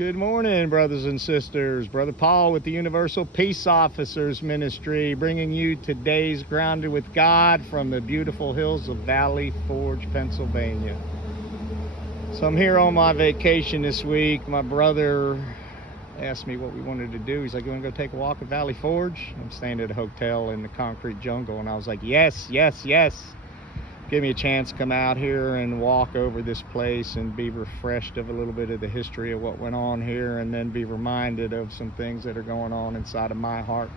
Good morning, brothers and sisters. Brother Paul with the Universal Peace Officers Ministry, bringing you today's Grounded with God from the beautiful hills of Valley Forge, Pennsylvania. So I'm here on my vacation this week. My brother asked me what we wanted to do. He's like, "You want to go take a walk at Valley Forge?" I'm staying at a hotel in the concrete jungle, and I was like, yes. Give me a chance to come out here and walk over this place and be refreshed of a little bit of the history of what went on here, and then be reminded of some things that are going on inside of my heart.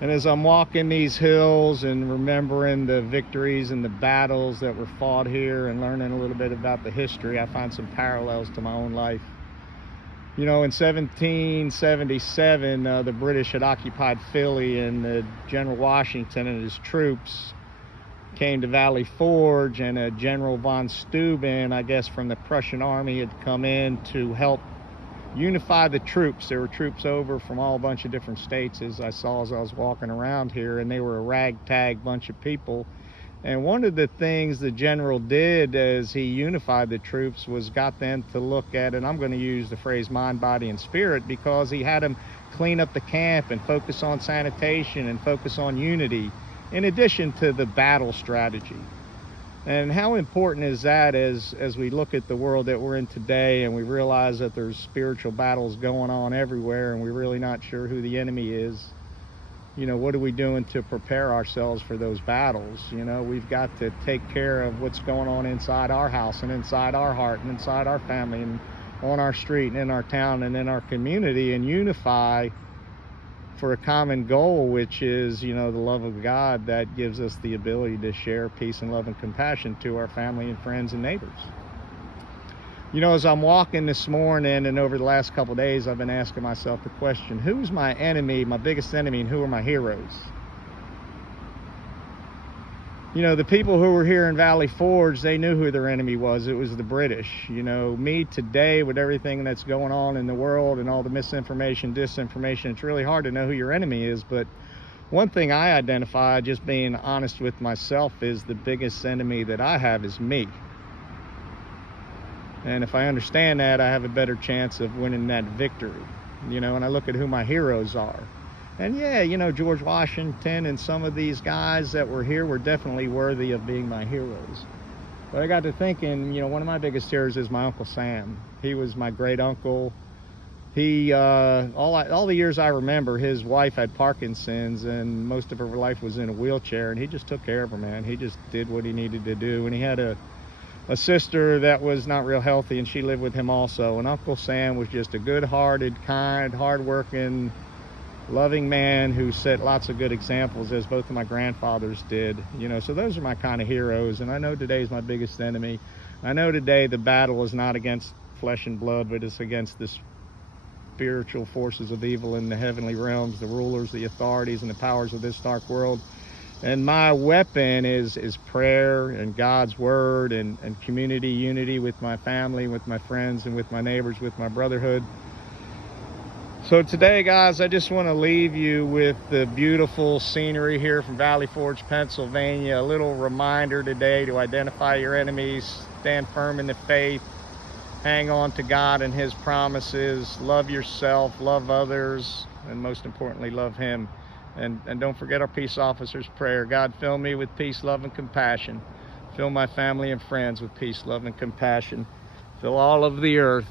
And as I'm walking these hills and remembering the victories and the battles that were fought here and learning a little bit about the history, I find some parallels to my own life. You know, in 1777, the British had occupied Philly, and General Washington and his troops came to Valley Forge, and General von Steuben, I guess from the Prussian army, had come in to help unify the troops. There were troops over from all a bunch of different states, as I saw as I was walking around here, and they were a ragtag bunch of people. And one of the things the general did as he unified the troops was got them to look at, and I'm going to use the phrase mind, body, and spirit, because he had them clean up the camp and focus on sanitation and focus on unity, in addition to the battle strategy. And how important is that as we look at the world that we're in today, and we realize that there's spiritual battles going on everywhere, and we're really not sure who the enemy is. You know, what are we doing to prepare ourselves for those battles? You know, we've got to take care of what's going on inside our house and inside our heart and inside our family and on our street and in our town and in our community, and unify for a common goal, which is, you know, the love of God that gives us the ability to share peace and love and compassion to our family and friends and neighbors. You know, as I'm walking this morning and over the last couple of days, I've been asking myself the question, who's my enemy, my biggest enemy, and who are my heroes? You know, the people who were here in Valley Forge, they knew who their enemy was. It was the British. You know, me today, with everything that's going on in the world and all the misinformation, disinformation, it's really hard to know who your enemy is. But one thing I identify, just being honest with myself, is the biggest enemy that I have is me. And if I understand that, I have a better chance of winning that victory. You know, and I look at who my heroes are. And yeah, you know, George Washington and some of these guys that were here were definitely worthy of being my heroes. But I got to thinking, you know, one of my biggest heroes is my Uncle Sam. He was my great uncle. He, all the years I remember, his wife had Parkinson's, and most of her life was in a wheelchair, and he just took care of her, man. He just did what he needed to do. And he had a sister that was not real healthy, and she lived with him also. And Uncle Sam was just a good-hearted, kind, hard-working, loving man who set lots of good examples, as both of my grandfathers did. You know, so those are my kind of heroes. And I know today's my biggest enemy. I know today the battle is not against flesh and blood, but it's against the spiritual forces of evil in the heavenly realms, the rulers, the authorities, and the powers of this dark world. And my weapon is prayer and God's word and community unity with my family, with my friends, and with my neighbors, with my brotherhood. So today, guys, I just want to leave you with the beautiful scenery here from Valley Forge, Pennsylvania. A little reminder today to identify your enemies, stand firm in the faith, hang on to God and his promises, love yourself, love others, and most importantly, love him. And don't forget our peace officers' prayer. God, fill me with peace, love, and compassion. Fill my family and friends with peace, love, and compassion. Fill all of the earth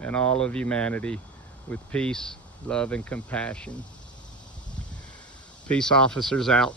and all of humanity with peace, love, and compassion. Peace officers out.